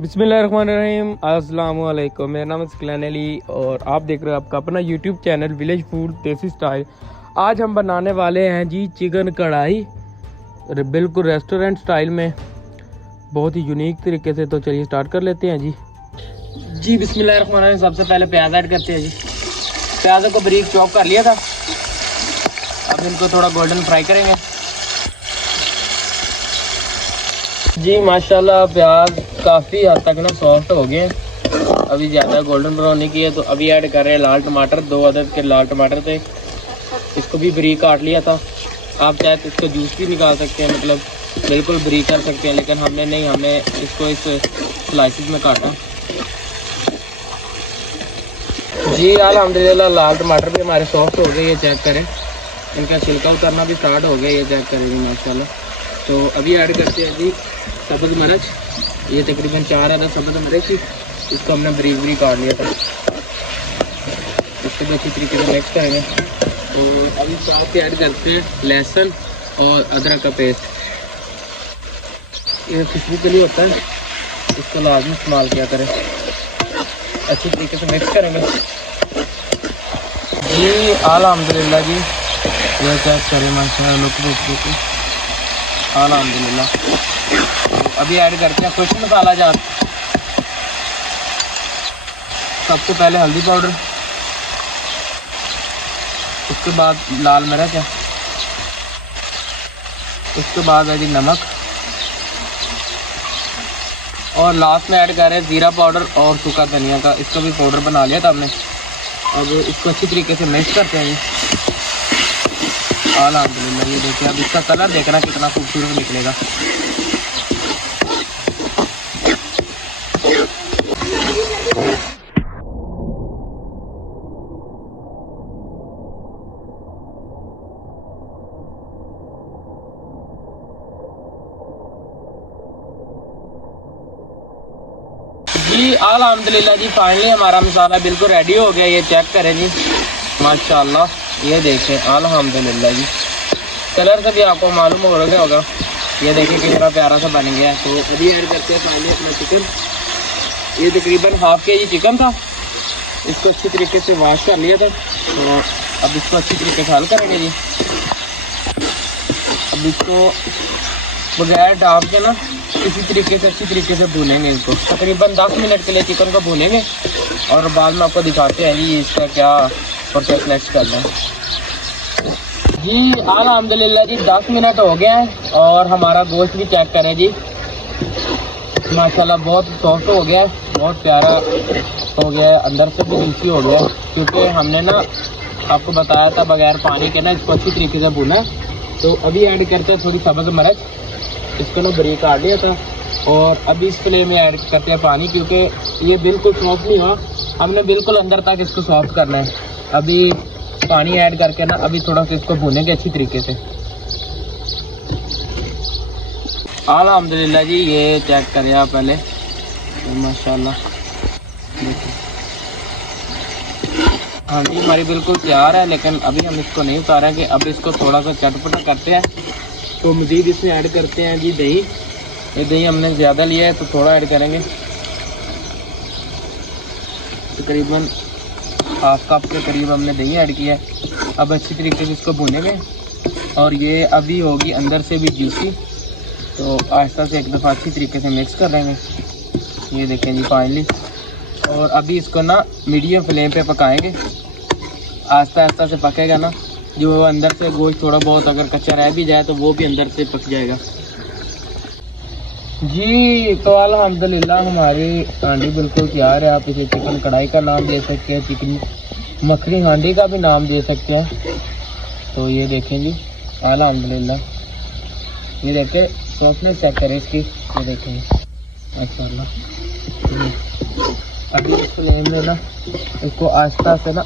बिस्मिल्लाहिर्रहमानिर्रहीम। अस्सलाम वालेकुम। मेरा नाम है सकलैन अली और आप देख रहे हो आपका अपना यूट्यूब चैनल विलेज फूड देसी स्टाइल। आज हम बनाने वाले हैं जी चिकन कढ़ाई, बिल्कुल रेस्टोरेंट स्टाइल में, बहुत ही यूनिक तरीके से। तो चलिए स्टार्ट कर लेते हैं जी। बिस्मिल्लाहिर्रहमानिर्रहीम। सबसे पहले प्याज ऐड करते हैं जी। प्याज़ों को बारीक चॉप कर लिया था, अब इनको थोड़ा गोल्डन फ्राई करेंगे जी। माशाल्लाह प्याज काफ़ी हद तक ना सॉफ्ट हो गए, अभी ज़्यादा गोल्डन ब्राउन नहीं किए। तो अभी ऐड कर रहे हैं लाल टमाटर, 2 अदद के लाल टमाटर थे, इसको भी बारीक काट लिया था। आप चाहे तो इसको जूस भी निकाल सकते हैं, मतलब बिल्कुल बारीक कर सकते हैं, लेकिन हमने नहीं, हमने इसको इस स्लाइसिस में काटा जी। अल्हम्दुलिल्लाह लाल टमाटर भी हमारे सॉफ्ट हो गए, ये चेक करें, इनका छिलका उतरना भी स्टार्ट हो गया, ये चेक करें जी माशाल्लाह। तो अभी ऐड करते हैं जी सब्ज़ मिर्च, ये तकरीबन 4 अदद सब्ज़ मिर्च थी, इसको हमने बारीक बारीक काट लिया था। इसको भी अच्छी तरीके से मिक्स करेंगे। तो अभी साथ ऐड करते हैं लहसुन और अदरक का पेस्ट, ये खुशबू के लिए होता है, इसको लाजमी इस्तेमाल किया करें। अच्छी तरीके से मिक्स करेंगे जी। अल्हम्दुलिल्लाह जी, ये चेक करें माशाल्लाह, लुक अल्हम्दुलिल्लाह। अभी ऐड करते हैं खुश्क मसाला जात। सबसे पहले हल्दी पाउडर, उसके बाद लाल मिर्च है, उसके बाद है जी नमक, और लास्ट में ऐड कर रहे हैं ज़ीरा पाउडर और सूखा धनिया का, इसका भी पाउडर बना लिया था हमने। अब इसको अच्छी तरीके से मिक्स करते हैं जी। अल्हम्दुलिल्लाह ये देखिए, अब इसका कलर देखना कितना खूबसूरत निकलेगा। जी अल्हम्दुलिल्लाह जी, फाइनली हमारा मसाला बिल्कुल रेडी हो गया, ये चेक करें जी माशाल्लाह, ये देखें अल्हम्दुलिल्लाह जी, कलर से भी आपको मालूम हो गया होगा, ये देखिए कितना प्यारा सा बन गया है। तो अभी ऐड करते हैं फाइनली अपना चिकन, ये तकरीबन ½ kg चिकन था, इसको अच्छी तरीके से वॉश कर लिया था। तो अब इसको अच्छी तरीके से हल करेंगे जी। अब इसको बगैर डाल के ना इसी तरीके से अच्छी तरीके से भूनेंगे, इसको तकरीबन 10 मिनट के लिए चिकन को भूनेंगे, और बाद में आपको दिखाते हैं जी इसका क्या प्रोसेस नेक्स्ट करना है जी। अल्हम्दुलिल्लाह जी 10 मिनट हो गया है, और हमारा गोश्त भी चेक करें जी माशाल्लाह, बहुत सॉफ्ट हो गया है, बहुत प्यारा हो गया है, अंदर से भी जूसी हो गया है, क्योंकि हमने ना आपको बताया था बगैर पानी के ना इसको अच्छी तरीके से भुना है। तो अभी ऐड करते हैं थोड़ी सब्ज़ मिर्च, इसको ना बारीक काट लिया था, और अभी इस फ्लेम में ऐड करते हैं पानी, क्योंकि ये बिल्कुल सॉफ्ट नहीं हुआ, हमने बिल्कुल अंदर तक इसको सॉफ्ट करना है। अभी पानी ऐड करके ना अभी थोड़ा सा इसको भूनेंगे अच्छी तरीके से। अल्हम्दुलिल्लाह जी, ये चेक करें आप पहले, तो माशाल्लाह देखिए, हाँ जी हमारी बिल्कुल तैयार है, लेकिन अभी हम इसको नहीं उतारेंगे, अब इसको थोड़ा सा चटपटा करते हैं। तो मज़ीद इसमें ऐड करते हैं जी दही, ये दही हमने ज़्यादा लिया है तो थोड़ा ऐड करेंगे, तकरीबन ½ कप के करीब हमने दही ऐड किया है। अब अच्छी तरीके से इसको भूनेंगे, और ये अभी होगी अंदर से भी जूसी, तो आहिस्ता से एक दफ़ा अच्छी तरीके से मिक्स कर देंगे, ये देखें जी फाइनली। और अभी इसको ना मीडियम फ्लेम पे पकाएंगे, आहिस्ता आहिस्ता से पकेगा ना, जो अंदर से गोश्त थोड़ा बहुत अगर कच्चा रह भी जाए तो वो भी अंदर से पक जाएगा जी। तो अल्हम्दुलिल्लाह हमारी हांडी बिल्कुल तैयार है। आप इसे चिकन कढ़ाई का नाम दे सकते हैं, चिकन मखनी हांडी का भी नाम दे सकते हैं। तो ये देखें जी अल्हम्दुलिल्लाह, ये देखें सॉफ्टनेस चेक करें इसकी, ये देखें माशाल्लाह। अभी इस फ्लेम में ना इसको आहिस्ता से ना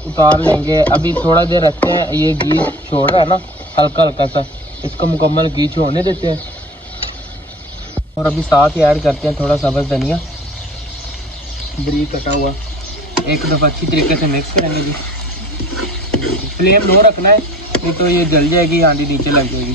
उतार लेंगे, अभी थोड़ा देर रखते हैं, ये घी छोड़ रहा है ना हल्का हल्का सा, इसको मुकम्मल घी छोड़ने देते हैं। और अभी साथ ही ऐड करते हैं थोड़ा सब्ज़ धनिया बारीक कटा हुआ, एक दफ़ा अच्छी तरीके से मिक्स करेंगे जी। फ्लेम लो रखना है, नहीं तो ये जल जाएगी, हांडी नीचे लग जाएगी।